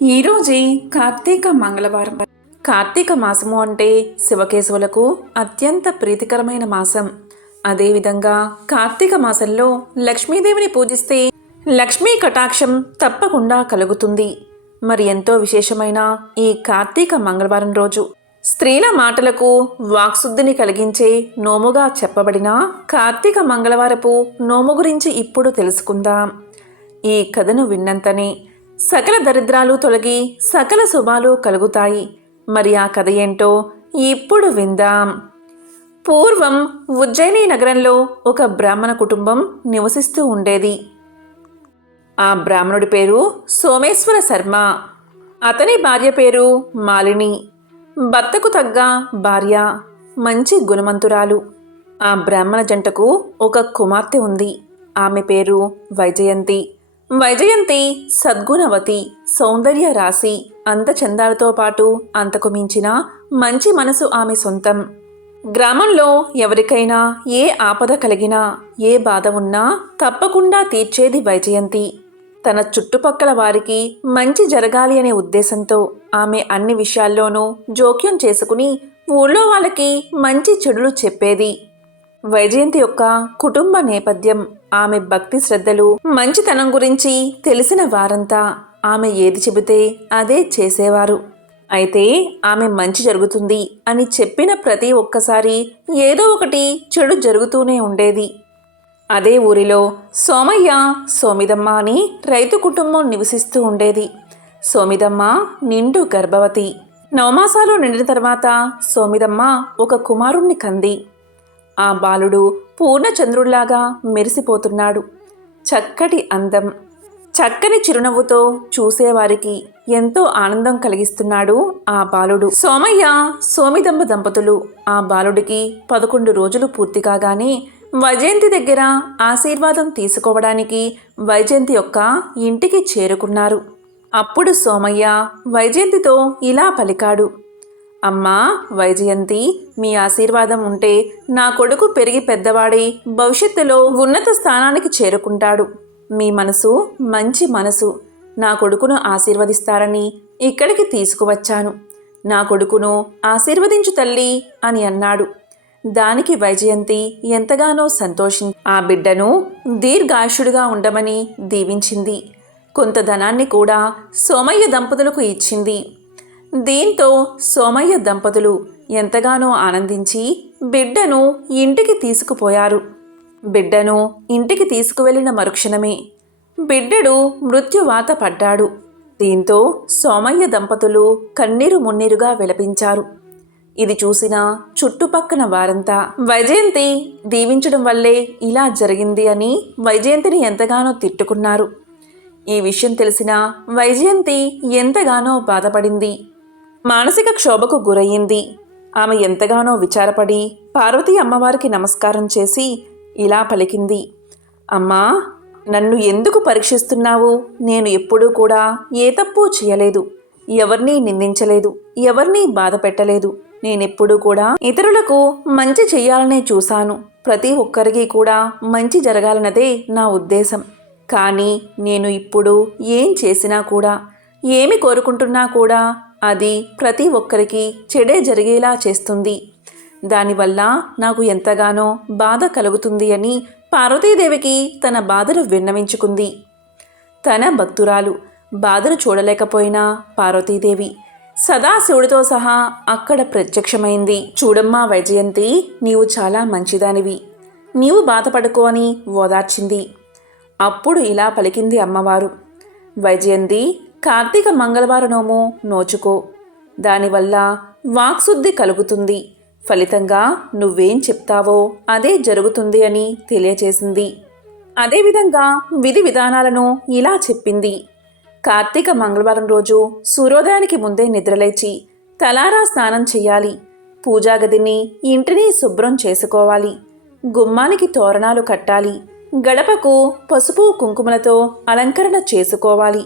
ఈరోజే కార్తీక మంగళవారం. కార్తీక మాసము అంటే శివకేశవులకు అత్యంత ప్రీతికరమైన మాసం. అదేవిధంగా కార్తీక మాసంలో లక్ష్మీదేవిని పూజిస్తే లక్ష్మీ కటాక్షం తప్పకుండా కలుగుతుంది. మరి ఎంతో విశేషమైన ఈ కార్తీక మంగళవారం రోజు స్త్రీల మాటలకు వాక్శుద్ధిని కలిగించే నోముగా చెప్పబడిన కార్తీక మంగళవారపు నోము గురించి ఇప్పుడు తెలుసుకుందాం. ఈ కథను విన్నంతనే సకల దరిద్రాలు తొలగి సకల శుభాలు కలుగుతాయి. మరి ఆ కథ ఏంటో ఇప్పుడు విందాం. పూర్వం ఉజ్జయిని నగరంలో ఒక బ్రాహ్మణ కుటుంబం నివసిస్తూ ఉండేది. ఆ బ్రాహ్మణుడి పేరు సోమేశ్వర శర్మ. అతని భార్య పేరు మాలిని. భర్తకు తగ్గ భార్య, మంచి గుణవంతురాలు. ఆ బ్రాహ్మణ జంటకు ఒక కుమార్తె ఉంది. ఆమె పేరు వైజయంతి. వైజయంతి సద్గుణవతి, సౌందర్య రాశి, అందచందాలతో పాటు అంతకు మించిన మంచి మనసు ఆమె సొంతం. గ్రామంలో ఎవరికైనా ఏ ఆపద కలిగినా, ఏ బాధ ఉన్నా తప్పకుండా తీర్చేది వైజయంతి. తన చుట్టుపక్కల వారికి మంచి జరగాలి అనే ఉద్దేశంతో ఆమె అన్ని విషయాల్లోనూ జోక్యం చేసుకుని ఊళ్ళో వాళ్ళకి మంచి చెడులు చెప్పేది. వైజయంతి యొక్క కుటుంబ నేపథ్యం, ఆమె భక్తి శ్రద్ధలు, మంచితనం గురించి తెలిసిన వారంతా ఆమె ఏది చెబితే అదే చేసేవారు. అయితే ఆమె మంచి జరుగుతుంది అని చెప్పిన ప్రతి ఒక్కసారి ఏదో ఒకటి చెడు జరుగుతూనే ఉండేది. అదే ఊరిలో సోమయ్య, సోమిదమ్మ అని రైతు కుటుంబం నివసిస్తూ ఉండేది. సోమిదమ్మ నిండు గర్భవతి. 9 మాసాలు నిండిన తర్వాత సోమిదమ్మ ఒక కుమారుణ్ణి కంది. ఆ బాలుడు పూర్ణచంద్రుళ్లాగా మెరిసిపోతున్నాడు. చక్కటి అందం, చక్కని చిరునవ్వుతో చూసేవారికి ఎంతో ఆనందం కలిగిస్తున్నాడు ఆ బాలుడు. సోమయ్య, సోమిదమ్మ దంపతులు ఆ బాలుడికి 11 రోజులు పూర్తి కాగానే వైజయంతి దగ్గర ఆశీర్వాదం తీసుకోవడానికి వైజయంతి యొక్క ఇంటికి చేరుకున్నారు. అప్పుడు సోమయ్య వైజయంతితో ఇలా పలికాడు. అమ్మా వైజయంతి, మీ ఆశీర్వాదం ఉంటే నా కొడుకు పెరిగి పెద్దవాడై భవిష్యత్తులో ఉన్నత స్థానానికి చేరుకుంటాడు. మీ మనసు మంచి మనసు. నా కొడుకును ఆశీర్వదిస్తారని ఇక్కడికి తీసుకువచ్చాను. నా కొడుకును ఆశీర్వదించు తల్లి అని అన్నాడు. దానికి వైజయంతి ఎంతగానో సంతోషించి ఆ బిడ్డను దీర్ఘాయుషుడిగా ఉండమని దీవించింది. కొంత ధనాన్ని కూడా సోమయ్య దంపతులకు ఇచ్చింది. దీంతో సోమయ్య దంపతులు ఎంతగానో ఆనందించి బిడ్డను ఇంటికి తీసుకుపోయారు. బిడ్డను ఇంటికి తీసుకువెళ్లిన మరుక్షణమే బిడ్డడు మృత్యువాత పడ్డాడు. దీంతో సోమయ్య దంపతులు కన్నీరు మున్నీరుగా విలపించారు. ఇది చూసిన చుట్టుపక్కన వారంతా వైజయంతి దీవించడం వల్లే ఇలా జరిగింది అని వైజయంతిని ఎంతగానో తిట్టుకున్నారు. ఈ విషయం తెలిసిన వైజయంతి ఎంతగానో బాధపడింది. మానసిక క్షోభకు గురయ్యింది. ఆమె ఎంతగానో విచారపడి పార్వతీ అమ్మవారికి నమస్కారం చేసి ఇలా పలికింది. అమ్మా, నన్ను ఎందుకు పరీక్షిస్తున్నావు? నేను ఎప్పుడూ కూడా ఏ తప్పు చేయలేదు, ఎవరినీ నిందించలేదు, ఎవరినీ బాధ పెట్టలేదు. నేనెప్పుడూ కూడా ఇతరులకు మంచి చెయ్యాలనే చూశాను. ప్రతి ఒక్కరికి కూడా మంచి జరగాలన్నదే నా ఉద్దేశం. కానీ నేను ఇప్పుడు ఏం చేసినా కూడా, ఏమి కోరుకుంటున్నా కూడా అది ప్రతి ఒక్కరికి చెడే జరిగేలా చేస్తుంది. దానివల్ల నాకు ఎంతగానో బాధ కలుగుతుంది అని పార్వతీదేవికి తన బాధను విన్నవించుకుంది. తన భక్తురాలు బాధను చూడలేకపోయినా పార్వతీదేవి సదాశివుడితో సహా అక్కడ ప్రత్యక్షమైంది. చూడమ్మా వైజయంతి, నీవు చాలా మంచిదానివి, నీవు బాధపడుకో అని ఓదార్చింది. అప్పుడు ఇలా పలికింది అమ్మవారు. వైజయంతి, కార్తీక మంగళవార నోము నోచుకో. దానివల్ల వాక్శుద్ధి కలుగుతుంది. ఫలితంగా నువ్వేం చెప్తావో అదే జరుగుతుంది అని తెలియచేసింది. అదేవిధంగా విధి విధానాలను ఇలా చెప్పింది. కార్తీక మంగళవారం రోజు సూర్యోదయానికి ముందే నిద్రలేచి తలారా స్నానం చేయాలి. పూజాగదిని, ఇంటిని శుభ్రం చేసుకోవాలి. గుమ్మానికి తోరణాలు కట్టాలి. గడపకు పసుపు కుంకుమలతో అలంకరణ చేసుకోవాలి.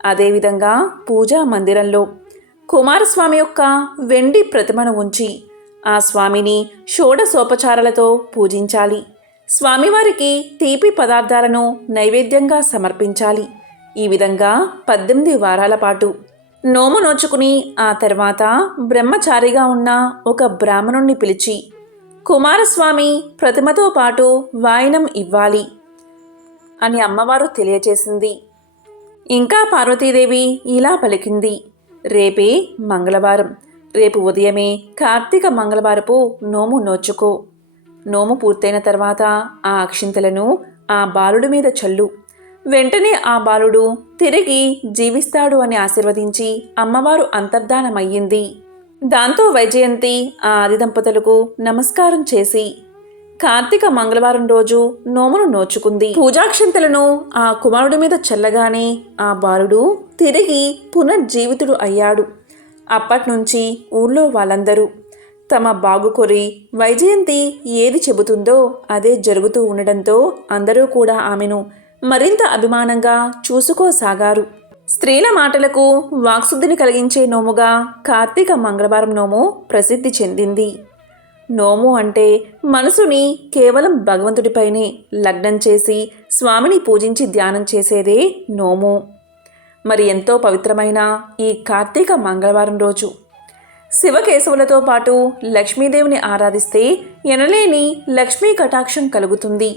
అదేవిధంగా పూజా మందిరంలో కుమారస్వామి యొక్క వెండి ప్రతిమను ఉంచి ఆ స్వామిని షోడశోపచారాలతో పూజించాలి. స్వామివారికి తీపి పదార్థాలను నైవేద్యంగా సమర్పించాలి. ఈ విధంగా 18 వారాల పాటు నోము నోచుకుని ఆ తర్వాత బ్రహ్మచారిగా ఉన్న ఒక బ్రాహ్మణుణ్ణి పిలిచి కుమారస్వామి ప్రతిమతో పాటు వాయనం ఇవ్వాలి అని అమ్మవారు తెలియచేసింది. ఇంకా పార్వతీదేవి ఇలా పలికింది, రేపే మంగళవారం, రేపు ఉదయమే కార్తీక మంగళవారపు నోము నోచుకో. నోము పూర్తయిన తర్వాత ఆ అక్షింతలను ఆ బాలుడి మీద చల్లు. వెంటనే ఆ బాలుడు తిరిగి జీవిస్తాడు అని ఆశీర్వదించి అమ్మవారు అంతర్ధానమయ్యింది. దాంతో వైజయంతి ఆ ఆది దంపతులకు నమస్కారం చేసి కార్తీక మంగళవారం రోజు నోమును నోచుకుంది. పూజాక్షింతలను ఆ కుమారుడి మీద చల్లగానే ఆ బాలుడు తిరిగి పునర్జీవితుడు అయ్యాడు. అప్పట్నుంచి ఊళ్ళో వాళ్ళందరూ తమ బాగుకొరి వైజయంతి ఏది చెబుతుందో అదే జరుగుతూ ఉండడంతో అందరూ కూడా ఆమెను మరింత అభిమానంగా చూసుకోసాగారు. స్త్రీల మాటలకు వాక్శుద్ధిని కలిగించే నోముగా కార్తీక మంగళవారం నోము ప్రసిద్ధి చెందింది. నోము అంటే మనసుని కేవలం భగవంతుడిపైనే లగ్నం చేసి స్వామిని పూజించి ధ్యానం చేసేదే నోము. మరి ఎంతో పవిత్రమైన ఈ కార్తీక మంగళవారం రోజు శివకేశవులతో పాటు లక్ష్మీదేవిని ఆరాధిస్తే ఎనలేని లక్ష్మీ కటాక్షం కలుగుతుంది.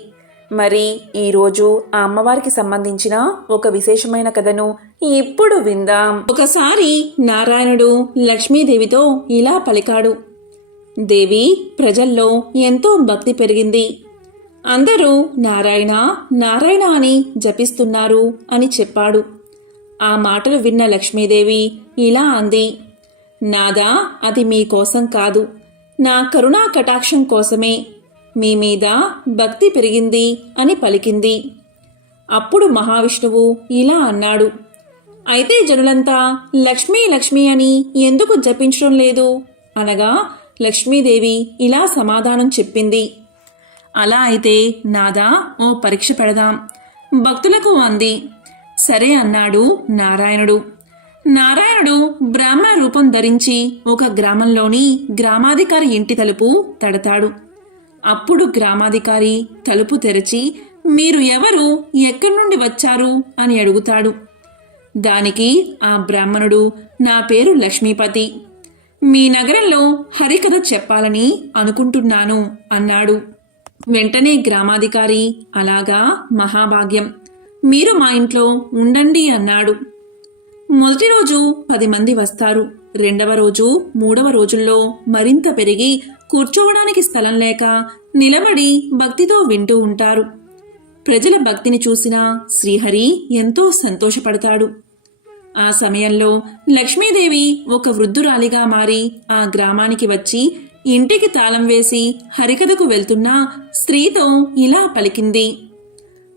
మరి ఈరోజు ఆ అమ్మవారికి సంబంధించిన ఒక విశేషమైన కథను ఇప్పుడు విందాం. ఒకసారి నారాయణుడు లక్ష్మీదేవితో ఇలా పలికాడు, దేవి, ప్రజల్లో ఎంతో భక్తి పెరిగింది. అందరూ నారాయణ నారాయణ అని జపిస్తున్నారు అని చెప్పాడు. ఆ మాటలు విన్న లక్ష్మీదేవి ఇలా అంది, నాదా, అది మీకోసం కాదు, నా కరుణా కటాక్షం కోసమే. మీ మీద భక్తి పెరిగింది అని పలికింది. అప్పుడు మహావిష్ణువు ఇలా అన్నాడు, అయితే జనులంతా లక్ష్మీ లక్ష్మీ అని ఎందుకు జపించడం లేదు అనగా లక్ష్మీదేవి ఇలా సమాధానం చెప్పింది, అలా అయితే నాదా, ఓ పరీక్ష పెడదాం భక్తులకు అంది. సరే అన్నాడు నారాయణుడు. నారాయణుడు బ్రాహ్మణ రూపం ధరించి ఒక గ్రామంలోని గ్రామాధికారి ఇంటి తలుపు తడతాడు. అప్పుడు గ్రామాధికారి తలుపు తెరిచి, మీరు ఎవరు, ఎక్కడి నుండి వచ్చారు అని అడుగుతాడు. దానికి ఆ బ్రాహ్మణుడు, నా పేరు లక్ష్మీపతి, మీ నగరంలో హరికథ చెప్పాలని అనుకుంటున్నాను అన్నాడు. వెంటనే గ్రామాధికారి, అలాగా, మహాభాగ్యం, మీరు మా ఇంట్లో ఉండండి అన్నాడు. మొదటి రోజు 10 మంది వస్తారు. రెండవ రోజు, మూడవ రోజుల్లో మరింత పెరిగి కూర్చోవడానికి స్థలం లేక నిలబడి భక్తితో వింటూ ఉంటారు. ప్రజల భక్తిని చూసిన శ్రీహరి ఎంతో సంతోషపడతాడు. ఆ సమయంలో లక్ష్మీదేవి ఒక వృద్ధురాలిగా మారి ఆ గ్రామానికి వచ్చి ఇంటికి తాళం వేసి హరికథకు వెళ్తున్న స్త్రీతో ఇలా పలికింది,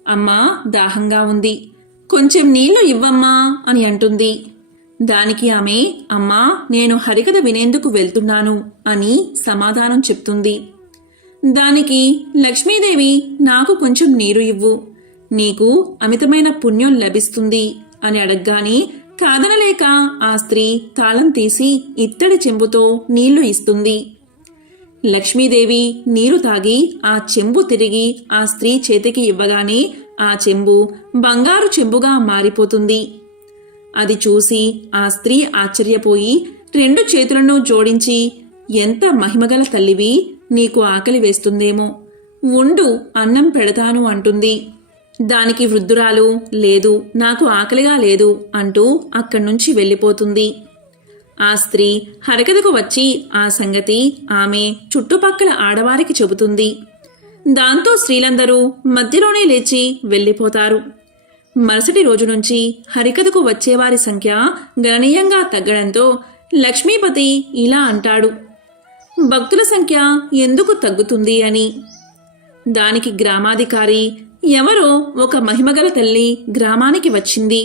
అమ్మా, దాహంగా ఉంది, కొంచెం నీళ్లు ఇవ్వమ్మా అని అంటుంది. దానికి ఆమె, అమ్మా, నేను హరికథ వినేందుకు వెళ్తున్నాను అని సమాధానం చెప్తుంది. దానికి లక్ష్మీదేవి, నాకు కొంచెం నీరు ఇవ్వు, నీకు అమితమైన పుణ్యం లభిస్తుంది అని అడగ్గానే కాదనలేక ఆ స్త్రీ తాళం తీసి ఇత్తడి చెంబుతో నీళ్లు ఇస్తుంది. లక్ష్మీదేవి నీరు తాగి ఆ చెంబు తిరిగి ఆ స్త్రీ చేతికి ఇవ్వగానే ఆ చెంబు బంగారు చెంబుగా మారిపోతుంది. అది చూసి ఆ స్త్రీ ఆశ్చర్యపోయి 2 చేతులను జోడించి, ఎంత మహిమగల తల్లివి, నీకు ఆకలి వేస్తుందేమో, ఉండు, అన్నం పెడతాను అంటుంది. దానికి వృద్ధురాలు, లేదు, నాకు ఆకలిగా లేదు అంటూ అక్కడ్నుంచి వెళ్ళిపోతుంది. ఆ స్త్రీ హరికథకు వచ్చి ఆ సంగతి ఆమె చుట్టుపక్కల ఆడవారికి చెబుతుంది. దాంతో స్త్రీలందరూ మధ్యలోనే లేచి వెళ్ళిపోతారు. మరుసటి రోజు నుంచి హరికథకు వచ్చేవారి సంఖ్య గణనీయంగా తగ్గడంతో లక్ష్మీపతి ఇలా అంటాడు, భక్తుల సంఖ్య ఎందుకు తగ్గుతుంది అని. దానికి గ్రామాధికారి, ఎవరో ఒక మహిమగల తల్లి గ్రామానికి వచ్చింది.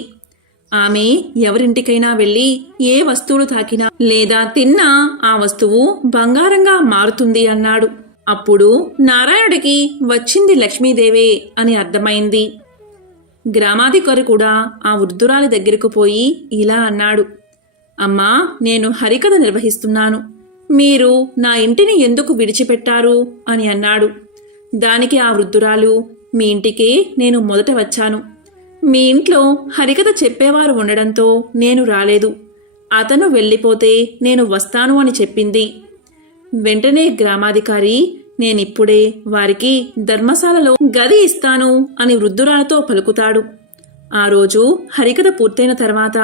ఆమె ఎవరింటికైనా వెళ్ళి ఏ వస్తువులు తాకినా లేదా తిన్నా ఆ వస్తువు బంగారంగా మారుతుంది అన్నాడు. అప్పుడు నారాయణుడికి వచ్చింది లక్ష్మీదేవే అని అర్థమైంది. గ్రామాధికారి కూడా ఆ వృద్ధురాలి దగ్గరకు పోయి ఇలా అన్నాడు, అమ్మా, నేను హరికథ నిర్వహిస్తున్నాను, మీరు నా ఇంటిని ఎందుకు విడిచిపెట్టారు అని అన్నాడు. దానికి ఆ వృద్ధురాలు, మీ ఇంటికే నేను మొదట వచ్చాను, మీ ఇంట్లో హరికథ చెప్పేవారు ఉండడంతో నేను రాలేదు. అతను వెళ్ళిపోతే నేను వస్తాను అని చెప్పింది. వెంటనే గ్రామాధికారి నేనిప్పుడే వారికి ధర్మశాలలో గది ఇస్తాను అని వృద్ధురాలతో పలుకుతాడు. ఆ రోజు హరికథ పూర్తయిన తర్వాత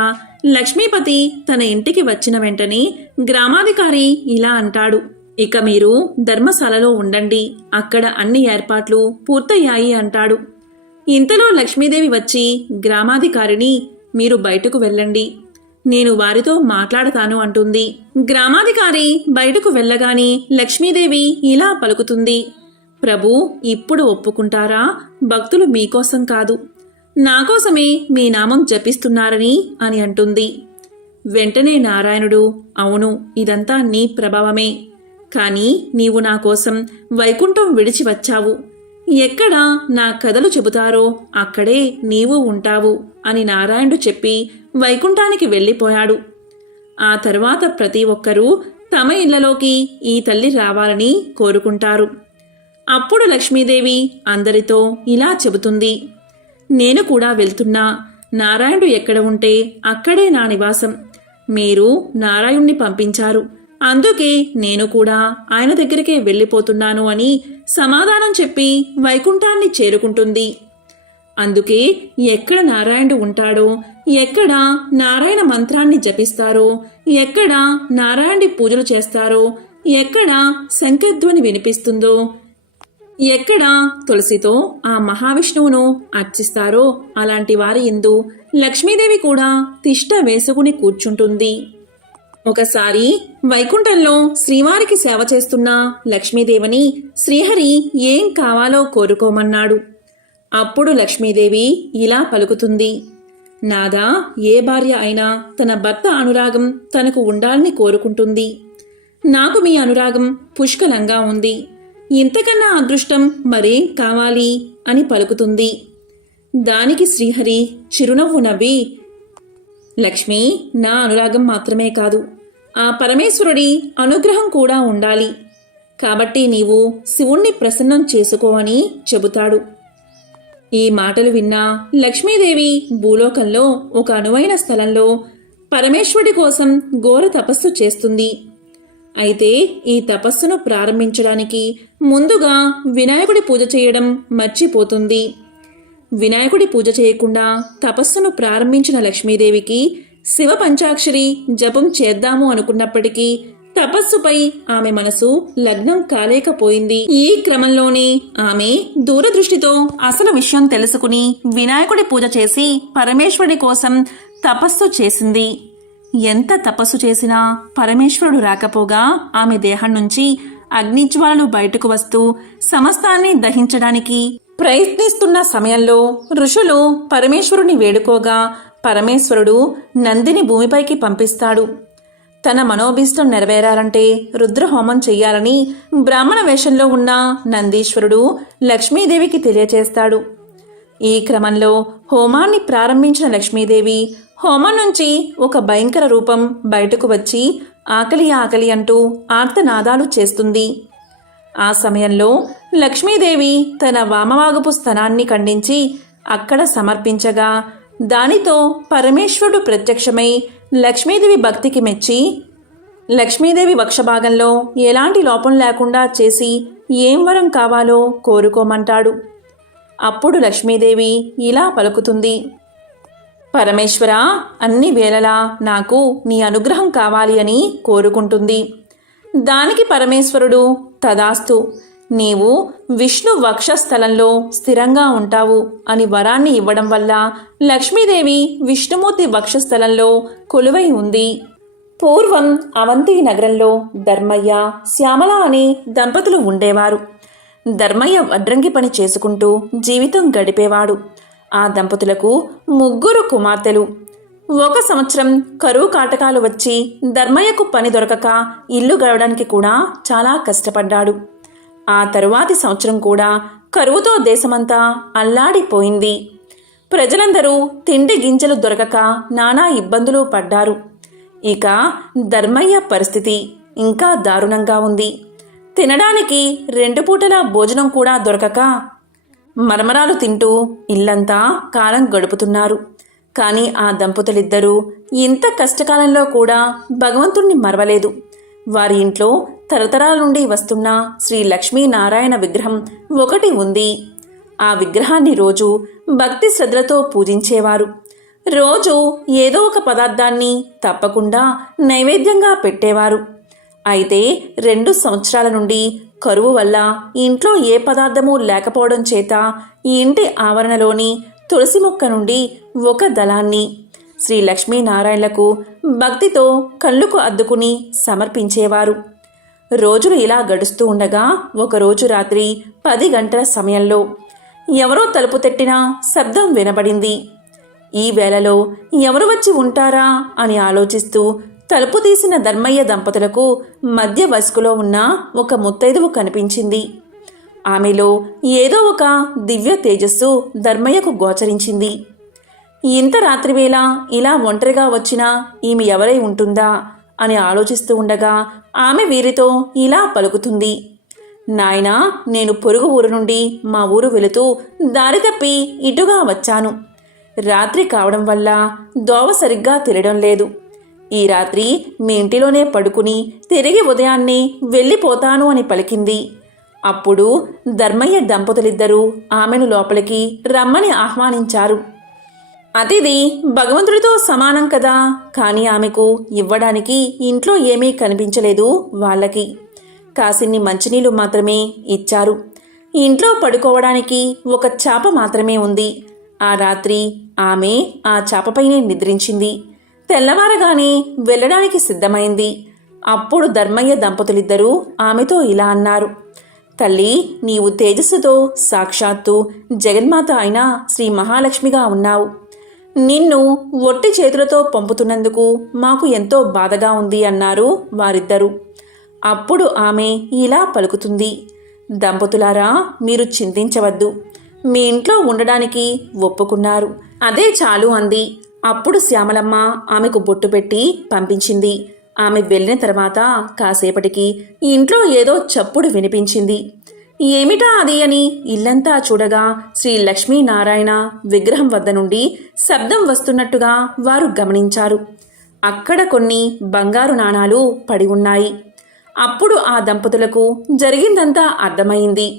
లక్ష్మీపతి తన ఇంటికి వచ్చిన వెంటనే గ్రామాధికారి ఇలా అంటాడు, ఇక మీరు ధర్మశాలలో ఉండండి, అక్కడ అన్ని ఏర్పాట్లు పూర్తయ్యాయి అంటాడు. ఇంతలో లక్ష్మీదేవి వచ్చి గ్రామాధికారిని మీరు బయటకు వెళ్ళండి, నేను వారితో మాట్లాడతాను అంటుంది. గ్రామాధికారి బయటకు వెళ్ళగానే లక్ష్మీదేవి ఇలా పలుకుతుంది, ప్రభు ఇప్పుడు ఒప్పుకుంటారా? భక్తులు మీకోసం కాదు, నాకోసమే మీ నామం జపిస్తున్నారని అని అంటుంది. వెంటనే నారాయణుడు, అవును, ఇదంతా నీ ప్రభావమే, కానీ నీవు నా కోసం వైకుంఠం విడిచి వచ్చావు, ఎక్కడ నా కథలు చెబుతారో అక్కడే నీవు ఉంటావు అని నారాయణుడు చెప్పి వైకుంఠానికి వెళ్ళిపోయాడు. ఆ తర్వాత ప్రతి ఒక్కరూ తమ ఇళ్లలోకి ఈ తల్లి రావాలని కోరుకుంటారు. అప్పుడు లక్ష్మీదేవి అందరితో ఇలా చెబుతుంది, నేను కూడా వెళ్తున్నా, నారాయణుడు ఎక్కడ ఉంటే అక్కడే నా నివాసం, మీరు నారాయణుణ్ణి పంపించారు, అందుకే నేను కూడా ఆయన దగ్గరికే వెళ్ళిపోతున్నాను అని సమాధానం చెప్పి వైకుంఠాన్ని చేరుకుంటుంది. అందుకే ఎక్కడ నారాయణుడు ఉంటాడో, ఎక్కడ నారాయణ మంత్రాన్ని జపిస్తారో, ఎక్కడ నారాయణుడి పూజలు చేస్తారో, ఎక్కడ శంఖధ్వని వినిపిస్తుందో, ఎక్కడ తులసితో ఆ మహావిష్ణువును అర్చిస్తారో అలాంటి వారి యందు లక్ష్మీదేవి కూడా తిష్ట వేసుకుని కూర్చుంటుంది. ఒకసారి వైకుంఠంలో శ్రీవారికి సేవ చేస్తున్న లక్ష్మీదేవిని శ్రీహరి ఏం కావాలో కోరుకోమన్నాడు. అప్పుడు లక్ష్మీదేవి ఇలా పలుకుతుంది, నాదా, ఏ భార్య అయినా తన భర్త అనురాగం తనకు ఉండాలని కోరుకుంటుంది. నాకు మీ అనురాగం పుష్కలంగా ఉంది, ఇంతకన్నా అదృష్టం మరేం కావాలి అని పలుకుతుంది. దానికి శ్రీహరి చిరునవ్వు నవ్వి, లక్ష్మి, నా అనురాగం మాత్రమే కాదు, ఆ పరమేశ్వరుడి అనుగ్రహం కూడా ఉండాలి, కాబట్టి నీవు శివుణ్ణి ప్రసన్నం చేసుకో అని చెబుతాడు. ఈ మాటలు విన్న లక్ష్మీదేవి భూలోకంలో ఒక అనువైన స్థలంలో పరమేశ్వరుడి కోసం ఘోర తపస్సు చేస్తుంది. అయితే ఈ తపస్సును ప్రారంభించడానికి ముందుగా వినాయకుడి పూజ చేయడం మర్చిపోతుంది. వినాయకుడి పూజ చేయకుండా తపస్సును ప్రారంభించిన లక్ష్మీదేవికి శివ పంచాక్షరి జపం చేద్దాము అనుకున్నప్పటికీ తపస్సుపై ఆమె మనసు లగ్నం కాలేకపోయింది. ఈ క్రమంలోనే ఆమె దూరదృష్టితో అసలు విషయం తెలుసుకుని వినాయకుడి పూజ చేసి పరమేశ్వరుడి కోసం తపస్సు చేసింది. ఎంత తపస్సు చేసినా పరమేశ్వరుడు రాకపోగా ఆమె దేహం నుంచి అగ్నిజ్వాలలు బయటకు వస్తూ సమస్తాన్ని దహించడానికి ప్రయత్నిస్తున్న సమయంలో ఋషులు పరమేశ్వరుని వేడుకోగా పరమేశ్వరుడు నందిని భూమిపైకి పంపిస్తాడు. తన మనోభీష్టం నెరవేరాలంటే రుద్రహోమం చెయ్యాలని బ్రాహ్మణ వేషంలో ఉన్న నందీశ్వరుడు లక్ష్మీదేవికి తెలియచేస్తాడు. ఈ క్రమంలో హోమాన్ని ప్రారంభించిన లక్ష్మీదేవి హోమం నుంచి ఒక భయంకర రూపం బయటకు వచ్చి ఆకలి ఆకలి అంటూ ఆర్తనాదాలు చేస్తుంది. ఆ సమయంలో లక్ష్మీదేవి తన వామవాగపు స్తనాన్ని ఖండించి అక్కడ సమర్పించగా దానితో పరమేశ్వరుడు ప్రత్యక్షమై లక్ష్మీదేవి భక్తికి మెచ్చి లక్ష్మీదేవి వక్షభాగంలో ఎలాంటి లోపం లేకుండా చేసి ఏం వరం కావాలో కోరుకోమంటాడు. అప్పుడు లక్ష్మీదేవి ఇలా పలుకుతుంది, పరమేశ్వరా, అన్ని వేళలా నాకు నీ అనుగ్రహం కావాలి అని కోరుకుంటుంది. దానికి పరమేశ్వరుడు తదాస్తు, నీవు విష్ణు వక్షస్థలంలో స్థిరంగా ఉంటావు అని వరాన్ని ఇవ్వడం వల్ల లక్ష్మీదేవి విష్ణుమూర్తి వక్షస్థలంలో కొలువై ఉంది. పూర్వం అవంతి నగరంలో ధర్మయ్య, శ్యామల అనే దంపతులు ఉండేవారు. ధర్మయ్య వడ్రంగి పని చేసుకుంటూ జీవితం గడిపేవాడు. ఆ దంపతులకు 3 కుమార్తెలు. ఒక సంవత్సరం కరువు కాటకాలు వచ్చి ధర్మయ్యకు పని దొరకక ఇల్లు గడవడానికి కూడా చాలా కష్టపడ్డాడు. ఆ తరువాతి సంవత్సరం కూడా కరువుతో దేశమంతా అల్లాడిపోయింది. ప్రజలందరూ తిండి గింజలు దొరకక నానా ఇబ్బందులు పడ్డారు. ఇక ధర్మయ్య పరిస్థితి ఇంకా దారుణంగా ఉంది. తినడానికి 2 పూటల భోజనం కూడా దొరకక మరమరాలు తింటూ ఇల్లంతా కాలం గడుపుతున్నారు. కానీ ఆ దంపతులిద్దరూ ఇంత కష్టకాలంలో కూడా భగవంతుణ్ణి మరవలేదు. వారి ఇంట్లో తరతరాల నుండి వస్తున్న శ్రీ లక్ష్మీనారాయణ విగ్రహం ఒకటి ఉంది. ఆ విగ్రహాన్ని రోజు భక్తి శ్రద్ధలతో పూజించేవారు. రోజు ఏదో ఒక పదార్థాన్ని తప్పకుండా నైవేద్యంగా పెట్టేవారు. అయితే 2 సంవత్సరాల నుండి కరువు వల్ల ఇంట్లో ఏ పదార్థమూ లేకపోవడం చేత ఈ ఇంటి ఆవరణలోని తులసి మొక్క నుండి ఒక దళాన్ని శ్రీ లక్ష్మీనారాయణలకు భక్తితో కళ్ళుకు అద్దుకుని సమర్పించేవారు. రోజులు ఇలా గడుస్తూ ఉండగా ఒకరోజు రాత్రి 10 గంటల సమయంలో ఎవరో తలుపు తట్టిన శబ్దం వినబడింది. ఈ వేళలో ఎవరు వచ్చి ఉంటారా అని ఆలోచిస్తూ తలుపు తీసిన ధర్మయ్య దంపతులకు మధ్య వయస్కులో ఉన్న ఒక ముత్తైదువు కనిపించింది. ఆమెలో ఏదో ఒక దివ్య తేజస్సు ధర్మయ్యకు గోచరించింది. ఇంత రాత్రివేళ ఇలా ఒంటరిగా వచ్చినా ఈమె ఎవరై ఉంటుందా అని ఆలోచిస్తూ ఉండగా ఆమె వీరితో ఇలా పలుకుతుంది. నాయనా, నేను పొరుగు ఊరు నుండి మా ఊరు వెళుతూ దారి తప్పి ఇటుగా వచ్చాను. రాత్రి కావడం వల్ల దోవ సరిగ్గా తిరగడం లేదు. ఈ రాత్రి మీ ఇంటిలోనే పడుకుని తిరిగి ఉదయాన్నే వెళ్ళిపోతాను అని పలికింది. అప్పుడు ధర్మయ్య దంపతులిద్దరూ ఆమెను లోపలికి రమ్మని ఆహ్వానించారు. అతిథి భగవంతుడితో సమానం కదా, కానీ ఆమెకు ఇవ్వడానికి ఇంట్లో ఏమీ కనిపించలేదు. వాళ్ళకి కాసిన్ని మంచినీళ్ళు మాత్రమే ఇచ్చారు. ఇంట్లో పడుకోవడానికి ఒక చాప మాత్రమే ఉంది. ఆ రాత్రి ఆమె ఆ చాపపైనే నిద్రించింది. తెల్లవారగానే వెళ్ళడానికి సిద్ధమైంది. అప్పుడు ధర్మయ్య దంపతులిద్దరూ ఆమెతో ఇలా అన్నారు. తల్లి, నీవు తేజస్సుతో సాక్షాత్తు జగన్మాత అయిన శ్రీ మహాలక్ష్మిగా ఉన్నావు. నిన్ను ఒట్టి చేతులతో పంపుతున్నందుకు మాకు ఎంతో బాధగా ఉంది అన్నారు వారిద్దరూ. అప్పుడు ఆమె ఇలా పలుకుతుంది. దంపతులారా, మీరు చింతించవద్దు. మీ ఇంట్లో ఉండడానికి ఒప్పుకున్నారు, అదే చాలు అంది. అప్పుడు శ్యామలమ్మ ఆమెకు బొట్టు పెట్టి పంపించింది. ఆమె వెళ్ళిన తర్వాత కాసేపటికి ఇంట్లో ఏదో చప్పుడు వినిపించింది. ఏమిటా అది అని ఇల్లంతా చూడగా శ్రీ లక్ష్మీనారాయణ విగ్రహం వద్ద నుండి శబ్దం వస్తున్నట్టుగా వారు గమనించారు. అక్కడ కొన్ని బంగారు నాణాలు పడి ఉన్నాయి. అప్పుడు ఆ దంపతులకు జరిగిందంతా అర్థమైంది.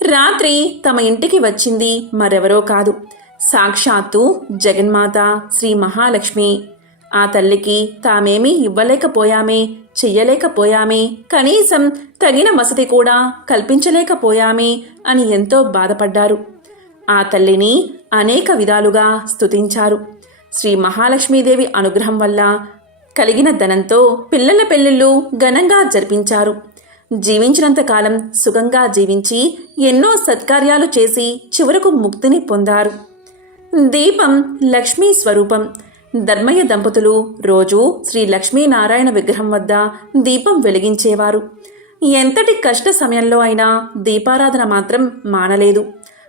రాత్రి తమ ఇంటికి వచ్చింది మరెవరో కాదు, సాక్షాత్తు జగన్మాత శ్రీ మహాలక్ష్మి. ఆ తల్లికి తామేమీ ఇవ్వలేకపోయామే, చెయ్యలేకపోయామే, కనీసం తగిన వసతి కూడా కల్పించలేకపోయామే అని ఎంతో బాధపడ్డారు. ఆ తల్లిని అనేక విధాలుగా స్తుతించారు. శ్రీ మహాలక్ష్మీదేవి అనుగ్రహం వల్ల కలిగిన ధనంతో పిల్లల పెళ్ళిళ్ళు ఘనంగా జరిపించారు. జీవించినంతకాలం సుఖంగా జీవించి ఎన్నో సత్కార్యాలు చేసి చివరకు ముక్తిని పొందారు. దీపం లక్ష్మీ స్వరూపం. ధర్మయ్య దంపతులు రోజు శ్రీ లక్ష్మీనారాయణ విగ్రహం వద్ద దీపం వెలిగించేవారు. ఎంతటి కష్ట సమయంలో అయినా దీపారాధన మాత్రం మానలేదు.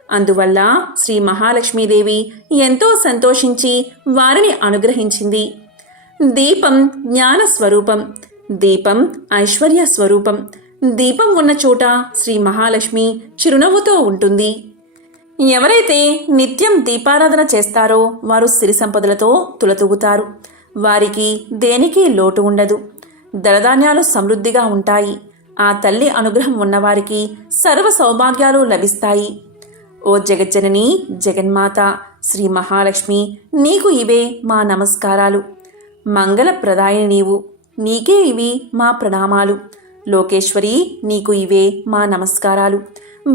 అందువల్ల శ్రీ మహాలక్ష్మీదేవి ఎంతో సంతోషించి వారిని అనుగ్రహించింది. దీపం జ్ఞాన స్వరూపం, దీపం ఐశ్వర్య స్వరూపం. దీపం ఉన్న చోట శ్రీ మహాలక్ష్మి చిరునవ్వుతో ఉంటుంది. ఎవరైతే నిత్యం దీపారాధన చేస్తారో వారు సిరి సంపదలతో తులతూగుతారు. వారికి దేనికి లోటు ఉండదు. ధనధాన్యాలు సమృద్ధిగా ఉంటాయి. ఆ తల్లి అనుగ్రహం ఉన్నవారికి సర్వ సౌభాగ్యాలు లభిస్తాయి. ఓ జగజ్జనని జగన్మాత శ్రీ మహాలక్ష్మి, నీకు ఇవే మా నమస్కారాలు. మంగళప్రదాయిని నీవు, నీకే ఇవి మా ప్రణామాలు. లోకేశ్వరి, నీకు ఇవే మా నమస్కారాలు.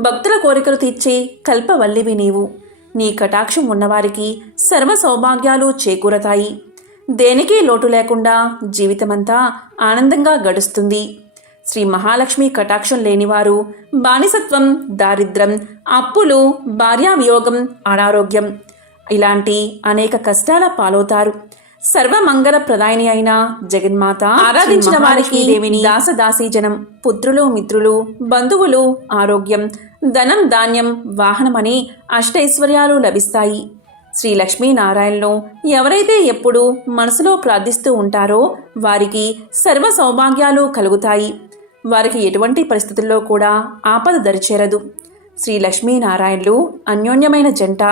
భక్తుల కోరికలు తీర్చే కల్పవల్లివి నీవు. నీ కటాక్షం ఉన్నవారికి సర్వ సౌభాగ్యాలు చేకూరతాయి. దేనికి లోటు లేకుండా జీవితమంతా ఆనందంగా గడుస్తుంది. శ్రీ మహాలక్ష్మి కటాక్షం లేనివారు బానిసత్వం, దారిద్ర్యం, అప్పులు, భార్యావియోగం, అనారోగ్యం ఇలాంటి అనేక కష్టాల పాలవుతారు. సర్వమంగళ ప్రదాయిని అయిన జగన్మాత ఆరాధించిన వారికి దేవిని దాసదాసీజనం, పుత్రులు, మిత్రులు, బంధువులు, ఆరోగ్యం, ధనం, ధాన్యం, వాహనమని అష్టైశ్వర్యాలు లభిస్తాయి. శ్రీ లక్ష్మీనారాయణను ఎవరైతే ఎప్పుడూ మనసులో ప్రార్థిస్తూ ఉంటారో వారికి సర్వ సౌభాగ్యాలు కలుగుతాయి. వారికి ఎటువంటి పరిస్థితుల్లో కూడా ఆపద దరిచేరదు. శ్రీ లక్ష్మీనారాయణులు అన్యోన్యమైన జంట.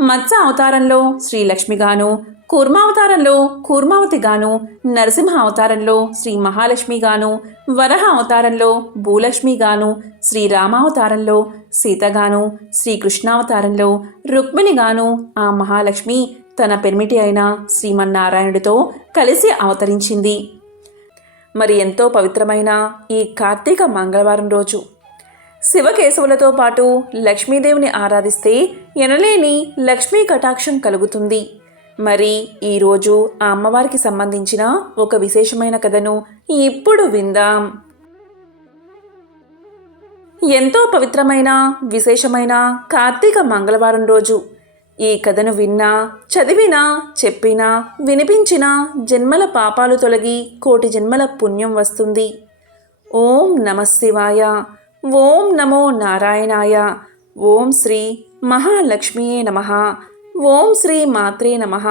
మత్స్య అవతారంలో శ్రీ లక్ష్మిగాను, కూర్మావతారంలో కూర్మావతిగాను, నరసింహ అవతారంలో శ్రీ మహాలక్ష్మిగాను, వరహ అవతారంలో భూలక్ష్మిగాను, శ్రీరామావతారంలో సీతగాను, శ్రీకృష్ణావతారంలో రుక్మిణిగాను ఆ మహాలక్ష్మి తన పెర్మిటి అయిన శ్రీమన్నారాయణుడితో కలిసి అవతరించింది. మరి ఎంతో పవిత్రమైన ఈ కార్తీక మంగళవారం రోజు శివకేశవులతో పాటు లక్ష్మీదేవిని ఆరాధిస్తే ఎనలేని లక్ష్మీ కటాక్షం కలుగుతుంది. మరి ఈరోజు ఆ అమ్మవారికి సంబంధించిన ఒక విశేషమైన కథను ఇప్పుడు విందాం. ఎంతో పవిత్రమైన విశేషమైన కార్తీక మంగళవారం రోజు ఈ కథను విన్నా, చదివినా, చెప్పినా, వినిపించినా జన్మల పాపాలు తొలగి కోటి జన్మల పుణ్యం వస్తుంది. ఓం నమః శివాయ. ఓం నమో నారాయణాయ. ఓం శ్రీ మహాలక్ష్మియే నమః. ఓం శ్రీ మాత్రే నమః.